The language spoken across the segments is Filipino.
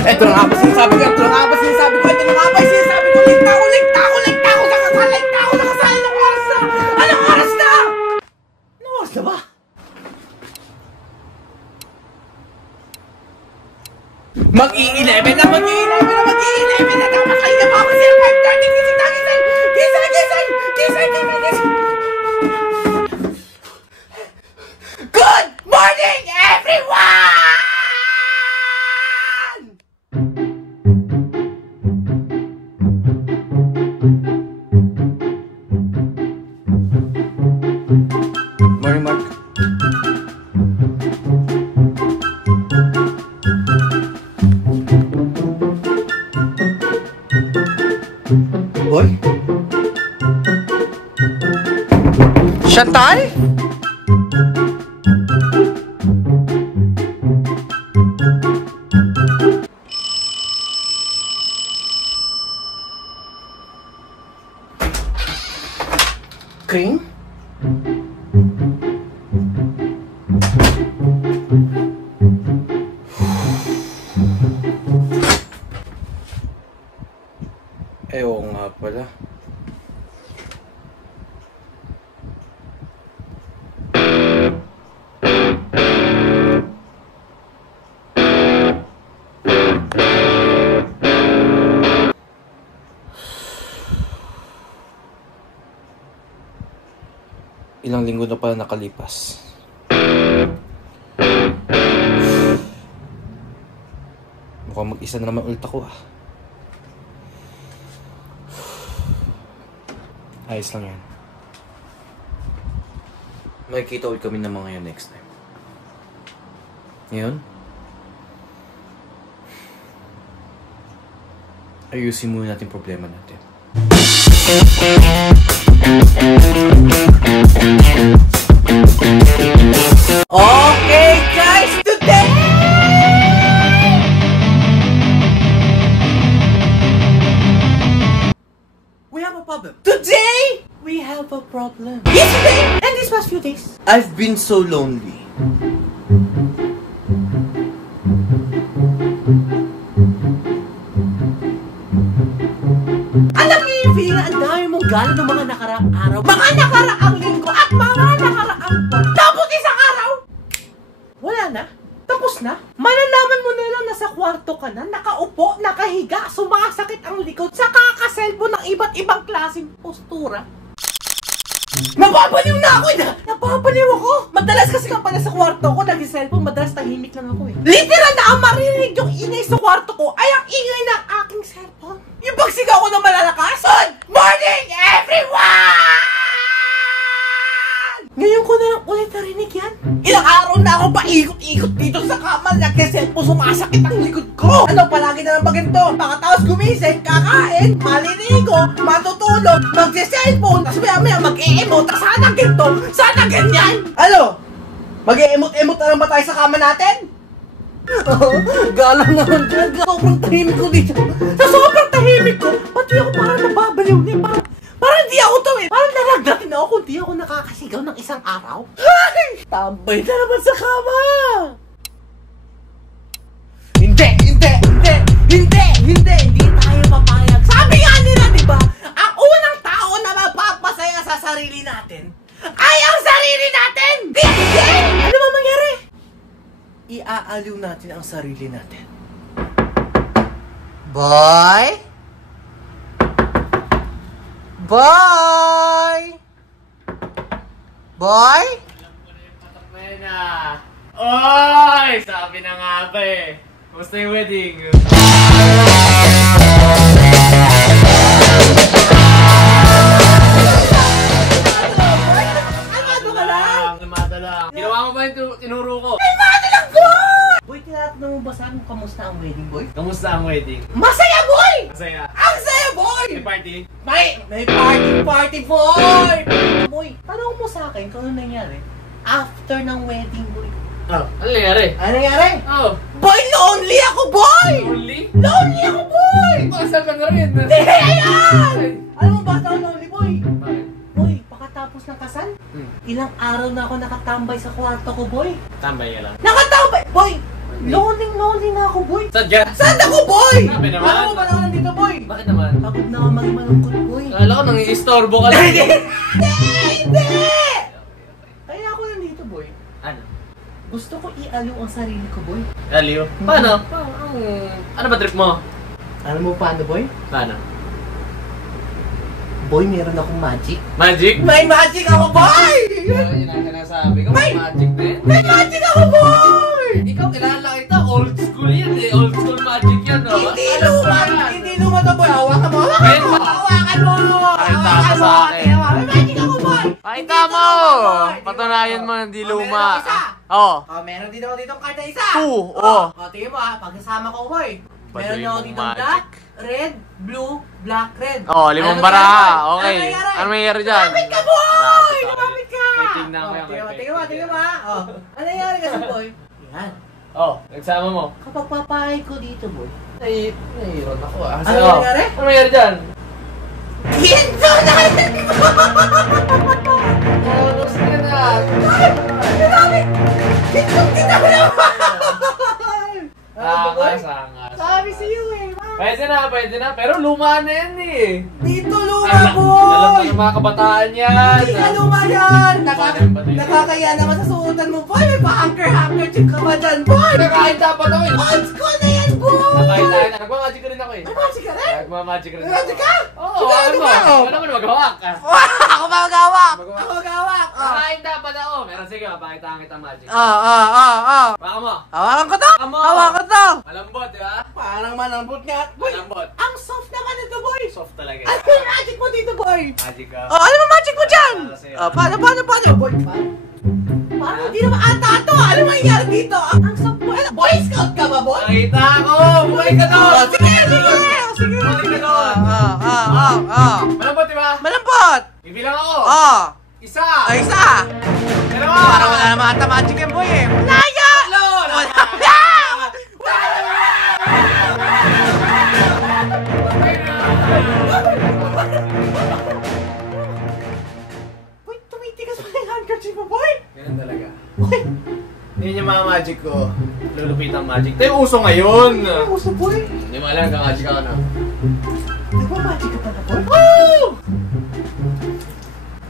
Ito na nga ba sinasabi ko? Ito na nga ba sinasabi ko? Ito na nga ba sinasabi ko? Ligta ko! Nakasal! Anong oras na? Anong oras na? Anong oras na ba? Mag-i-11 na! Kamakay na pa ako siya! 5:30! Gising! Good morning, everyone! Morning, Mark. Boy? Chantal? Cream? Oo nga pala. Ilang linggo na pala nakalipas. Mukhang mag-isa na naman ulit ako ah. Ayos lang yan. Makikita ulit kami ng mga yan next time. Ngayon, ayusin muna natin problema natin. Okay guys, today we have a problem. Today we have a problem. Yesterday and these past few days, I've been so lonely. Alam niyo yung feeling na ang dami mong gala ng mga nakaraang araw, mga nakaraang linggo at mga nakaraang buwan. Tapos isang araw, wala na. Tapos na. Malalaman mo na lang nasa kwarto ka na, nakaupo, nakahiga, sumasakit ang likod, sa kakaselfon ng iba't ibang klaseng postura. Napapaliw na ako eh! Napapaliw ako! Madalas kasi kapag nasa kwarto ko, nag-cellphone, madalas tahimik lang ako eh. Literal na ang maririnig yung ingay sa kwarto ko ay ang ingay ng aking cellphone. Yung pagsigaw ko na malalakas. Good morning, everyone! Ngayon ko na lang ulit narinig yan. Ilang araw na ako paikot-ikot dito sa kama, nag-cellphone, sumasakit ang likod ko. Ano, palagi na lang ba ganito? Pagkatapos gumising, kakain, maliligo, matutulog, mag-cellphone, tapos maya-maya mag-e-emote, sana ganito, sana ganyan. Ano? Mag-e-emote-emote na lang ba tayo sa kama natin? Galang naman dyan. Sobrang tahimik ko dito. Sa sobrang tahimik ko, pati ako parang nababaliw niya. Parang hindi ako to eh. Parang nalagdatin ako kung di ako nakakasigaw ng isang araw. Ay! Tambay na naman sa kama! Hindi tayo papayag. Sabi nga nila, diba? Ang unang tao na mapapasaya sa sarili natin ay ang sarili natin! Hindi! Ano ba mangyari? Iaaliw natin ang sarili natin. Boy? Boy! Boy? Alam ko na yung patak na yun ah. Oy! Sabi na nga ba eh. Kumusta yung wedding? Ano ka lang? Lumada lang. Ginawa mo ba yung tinuro ko? Ay, mano lang, boy! Boy, tinatanong mo ba saan kung kamusta ang wedding, boy? Kamusta ang wedding? Masaya, boy! Masaya. Ang saya, boy! May party? May party, boy! Boy, tanong mo sa akin kung ano nangyari after ng wedding, boy. Oh, ano nangyari? Ano nangyari? Oh. Boy, lonely ako, boy! Lonely? Lonely ako, boy! Pakasal ka na rin. Hindi, ayan! Alam mo ba ako lonely, boy? Bakit? Boy, pakatapos ng kasal, ilang araw na ako nakatambay sa kwarto ko, boy. Tambay ka lang. Nakatambay! Boy, Lonely na ako, boy. Sadya? Saan ako, boy? Sabi naman. Alam mo ba na ako nandito, boy? Bakit naman? Pagod na ako maging malungkot, boy. Akala ko nang i-istorbo ka lang. Hindi! Kaya ako nandito, boy. Ano? Gusto ko i-aliw ang sarili ko, boy. Aliw? Paano? Ano ba trip mo? Alam mo paano, boy? Paano? Boy, meron akong magic. Magic? May magic ako, boy! Yun ang sinasabi ko, May- magic din. May magic ako, boy! Ikaw, kilala kita, old school yan eh. Old school magic yan, no? Hindi Alam luma! ko yan. Hindi luma to, boy! Hawakan mo! Ayun Hawakan mo! ba? Hawakan mo! Pakita Hawakan mo sa mo! akin. May magic ako, boy! Pakita mo! Patunayan mo, hindi luma. Meron ako isa. Oo. Meron din ako dito ang karta isa. Oo. Tingin mo pagkasama ko, boy. Meron Patuloy ako mong dito magic. black, red, blue, black, red. Oo, limang Ano baraha. nangyari? Okay. Ano nangyari? Ano mangyayari dyan? Lumapit ka, boy! Lumapit ka! May tingnan ko yan, may Tingnan mo, tingnan mo, ha? Ano nangyari kasi, boy? Yan. Oh, nagsama mo. Kapag papahid ko dito, boy. Naiiron ako ah. Ano nangyari? Ano nangyari dyan? Ginto na! Oh, gusto ka na. Grabe! Ginto kita naman! Angas, angas. Sabi sa'yo eh. Pwede na. Pero luma na yan eh. Dito luma, Alam boy! ng mga kabataan yan. Hindi ka luma yan! Paano yun? Nakakaya naman sa suotan mo, boy! May pa-hunker chip ka ba dyan, boy? Nakain dapat ako eh. Old school na yan, boy! Nakain tayo. Nagmamagic rin ako eh. Nagmamagic ka rin? Nagmamagic rin Nagmamagic ka? Oo, Sigurado ano mo? ka? Wala mo na maghawak. Ako ba magawak? Magawa. Ako magawak! Nakain dapat ako. Pero sige, mapakita kita ang magic. Baka mo. Hawakan ko to! Amo. Hawakan to! Malambot, di ba? Parang malambot nga. Boy, Malambot. ang soft naman ito, boy! Soft talaga. Ano yung magic mo dito, boy? Magic ka. Ano ba magic mo dyan? Para sa'yo. Paano? Boy, parang hindi naman ata to. Ano mangyari dito? Ang soft mo. Boy Scout ka ba, boy? Nakita ko! Bumalik ka doon! Sige! Bumalik ka doon! Malambot, di ba? Malambot! Ibilang ako. Isa. Isa! Dalawa. Parang wala naman ata magic yan, boy eh. Malaya! Tatlo. Boy, tumitigas pa yung handkerchief mo, boy! Ganun talaga. Boy! Yun yung mga magic ko. Lulupit ang magic. Ito yung uso ngayon. Ano uso, boy? Hindi mo alam kang magic ako na. Nagpa-magic ka pala, boy? Woo!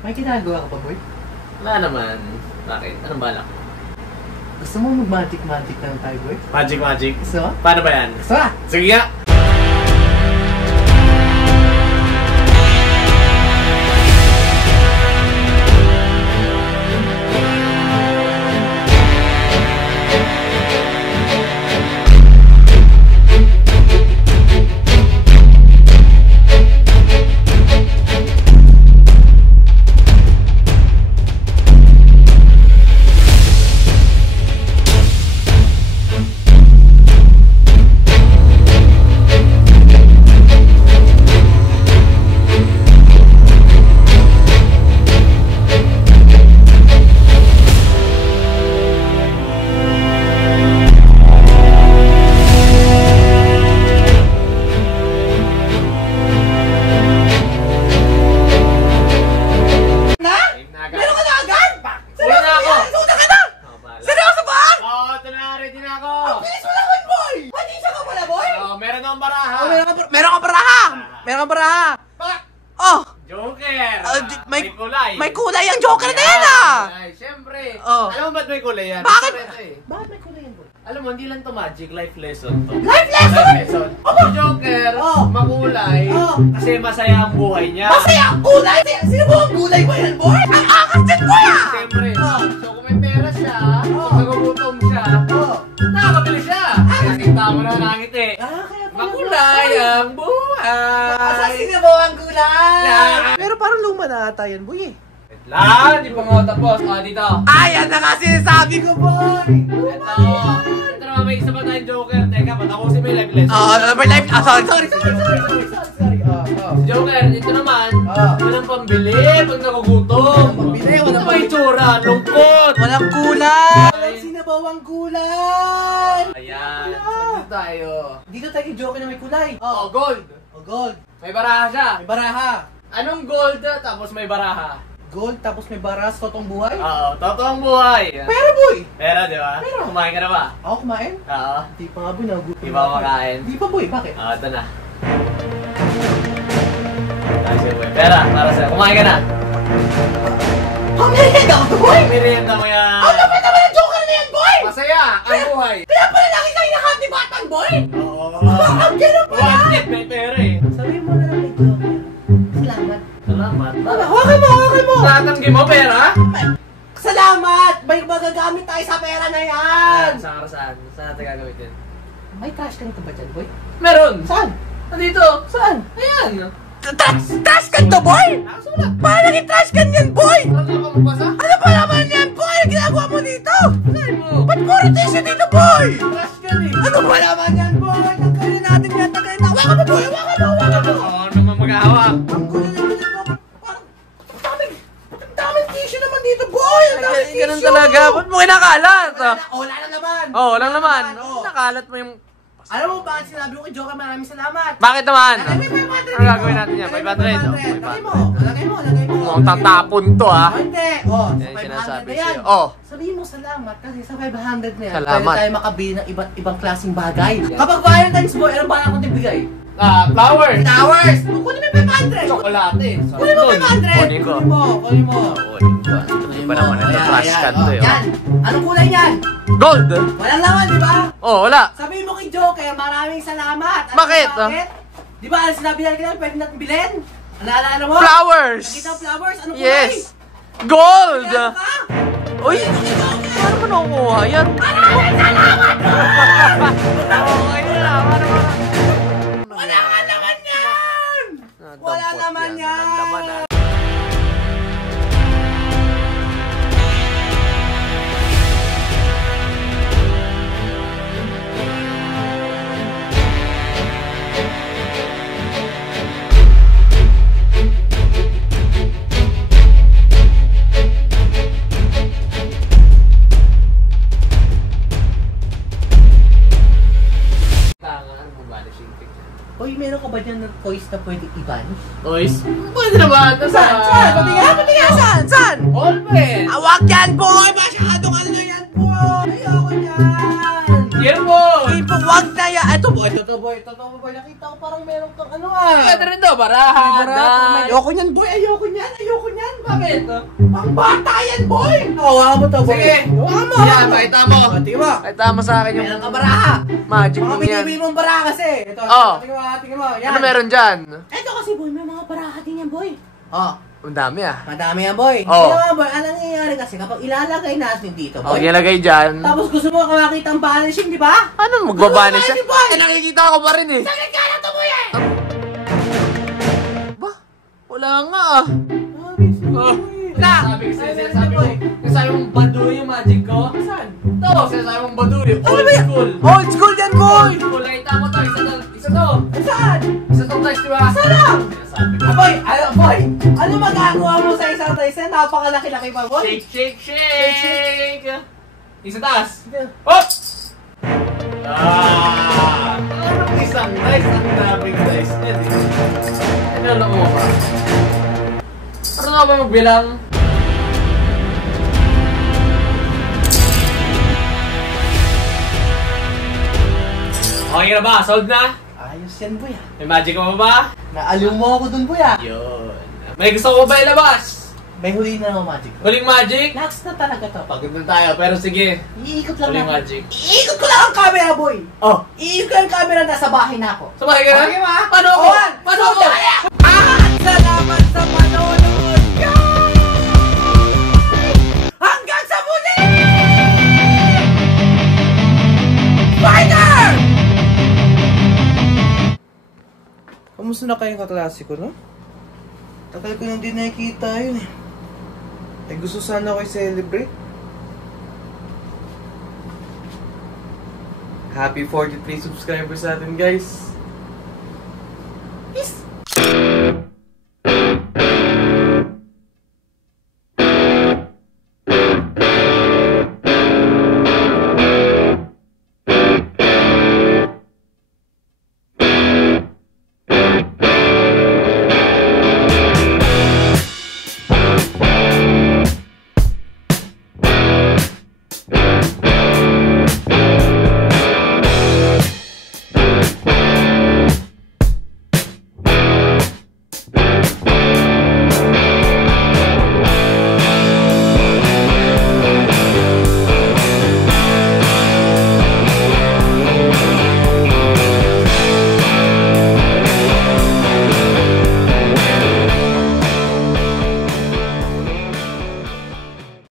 May ginagawa ka pa, boy? Wala naman. Bakit? Anong balak? Gusto mo mag-magic-magic na tayo, boy? Magic. Gusto mo? Paano ba yan? Gusto ka? Sige nga. Meron ka na agad? Uwi na ako. Suta ka na! Seryoso ba? Oo, ito na. Ready na ako. Bilis mo naman, boy! Manisya ka pala, boy! Oo, meron akong baraha. Meron ka baraha! Meron ka baraha! Pak! Oh! Joker! May kulay. May kulay ang Joker na yan, ah! Ay, syempre. Oh. Alam mo ba't may kulay yan? Bakit? Ito eh. Bakit may kulay yan, boy? Alam mo, hindi lang to magic, life lesson to. Life lesson? Life lesson. Si Joker, Oh. makulay, Oh. kasi masaya ang buhay niya. Masaya ang kulay! Sino mo ang kulay mo yan, boy? Ang akas din, boy, ah! Siyempre. Oh. So kung may pera siya, Oh. kung nagugutom siya, Oh. nakakabili siya. Nakita mo na nakangiti. Kaya pala. Makulay ang buhay. Sino mo ang kulay? Na- Pero parang luma na ata yan, boy, eh. Wait lang, di pa nga tapos. Dito. Yan na nga sinasabi ko, boy! Ito naman, may isa pa tayong Joker. Teka, patakusin mo yung life lesson. Number life. Sorry. Si Joker, ito naman, Ah. walang pambili pag nagugutom. Pambili, walang Ito may tsura, lungkot. Walang kulay! Sinabaw ang kulay! Ayan, saan tayo? Dito tayo kay Joker na may kulay. Oh, gold. Oh, gold. May baraha siya. May baraha. Anong gold tapos may baraha? Gold, tapos may baras, totoong buhay. Oo, totoong buhay. Pero boy! Pero, di ba? Pero. Kumain ka na ba? Ako kumain? Oo. Di pa nga boy, nagutom. Di ba ako makain? Di pa boy, bakit? Oo, ito na. Sige, boy. Pera, para sa'yo. Kumain ka na. Pamilya ako boy! Merienda mo yan. Ang lapit naman ang joker na yan boy! Masaya ang buhay. Kaya pala nakita kayo ng hati batang boy! Oo. Ang gano'n pala! Bakit? May pera eh. Sabihin mo na lang kay joker. Salamat. Salamat. Hawakan mo, hawakan mo! Tatanggi mo pera? Salamat! May magagamit tayo sa pera na yan! Saan? Saan natin gagamitin? May trash can ka ba dyan boy? Meron! Saan? Nandito! Saan? Ayan! Trash can to boy? Nakasulat! Paano naging trash can yan boy? Parang ka magbasa? Ano pa naman yan boy? Ang ginagawa mo dito? Saan mo? Ba't puro tissue dito boy? Trash ka eh! Ano pa naman yan boy? Nagkaroon natin yan, tagay na. Hawakan mo boy, hawakan mo, hawakan mo. Oo, naman maghahawak. Ang gulo naman dito. Parang, ang daming tissue naman dito boy. Ang daming tissue. Ganun talaga. Ba't mo kinakalat? Wala na naman. Oo, lang naman. Oo. Nakalat mo yung... Alam mo ba, sinabi ko kay Joker, maraming salamat. Bakit naman? Lagay mo yung 500 Ano gagawin natin yan? 500? Lagay mo, lagay mo, lagay mo. Mukhang tatapon to ah. Hindi. Oh, sa Yan 500 sinasabi na yan. sa'yo. Oh. Sabihin mo salamat kasi sa 500 na yan, Salamat. pwede tayo makabili ng iba't ibang klaseng bagay. Kapag Valentine's boy, anong balak natin bigay? Flower! Flowers! Kunin mo yung 500! Chocolate! Kunin mo 500! Kunin ko. Kunin mo, kunin mo. Hindi pa naman ito trash can to eh. Yan! Anong kulay yan? Gold! Walang laman, di ba? Oh, wala. Sabihin mo kay Joker, maraming salamat. Alam mo Bakit? Di ba, ang sinabi natin kanina, pwede natin bilhin? Naalala mo? Flowers! Nakita mo flowers? Anong kulay? Yes! Gold! Kaya ka? Uy! Paano mo nakukuha yan? Maraming salamat! Okay na. Paano mo Wala ka naman yan! Wala naman yan! Laman ah. Uy, meron ka ba dyan ng toys na pwede i-vanish? Toys? Pwede naman! Saan? Saan? Patingin! Patingin! Saan? Saan? Ballpen! Awag yan, boy! Masyadong ano yan, boy! Ayoko yan! Earphone! Ipo, wag na yan! Ito, boy! Ito, boy! Nakita ko parang meron kang ano ah! Pwede rin daw, barahan! Ayoko niyan, boy! Ayoko niyan! Ayoko niyan! Bakit? Pang bata yan, boy! Hawakan mo to, boy! Sige! Hawakan mo! Yan, makita mo! Tingin mo! Ay, tama sa akin yung Meron ka baraha! magic Mga mo yan. binibili mong baraha kasi! Ito, Oh. tingin mo! Yan! Ano meron dyan? Ito kasi, boy! May mga baraha din yan, boy! Oh! Ang dami ah. Madami yan, boy! Oh. Kaya nga, boy, anong nangyayari kasi kapag ilalagay natin dito, O, boy? ilagay dyan. Tapos gusto mo makakita ang vanishing, di ba? Ano, magbabanish siya? Ano ba, boy? Eh, nakikita ko pa rin eh. Sakit ka na to, boy eh! Ba? Wala nga ah. Oh, sinasabi ko sa'yo, sinasabi mong baduy yung magic ko. Saan? Ito, sinasabi mong baduy, Ano old ba yan? school. Old school yan, boy! Old school, nakita mo to, isa to. Saan? Isa tong toys, di ba? Saan lang? Sinasabi ko. Boy, boy, ano magagawa mo sa isang toys na napakalaki-laki pa, boy? Shake, shake, shake! Isa taas. Hop! Anong isang dice? Ang daming dice niya, di ba? Ano lang mo ba? Ano nga ba magbilang? Okay na ba? Solved na? Ayos yan, boy ah. May magic ka pa ba? Naaliw mo ako dun, boy ah. Yun. May gusto ko ba ilabas? May huli na ako magic. Huling magic? Last na talaga to. Pagod na tayo, pero sige. Iikot lang Huling natin. magic. Iikot ko lang ang camera, boy. Oh, Iikot ko yung camera, nasa bahay na ako. sabay ka na? Okay ba? Paano ako? One, Paano two, ako? three. Salamat sa manonood ka! Hanggang sa muli! Spider! Kamusta na kayong kaklase ko, no? Tagal ko nang di nakikita yun eh. Eh gusto sana ako i-celebrate. Happy 43 subscribers natin, guys.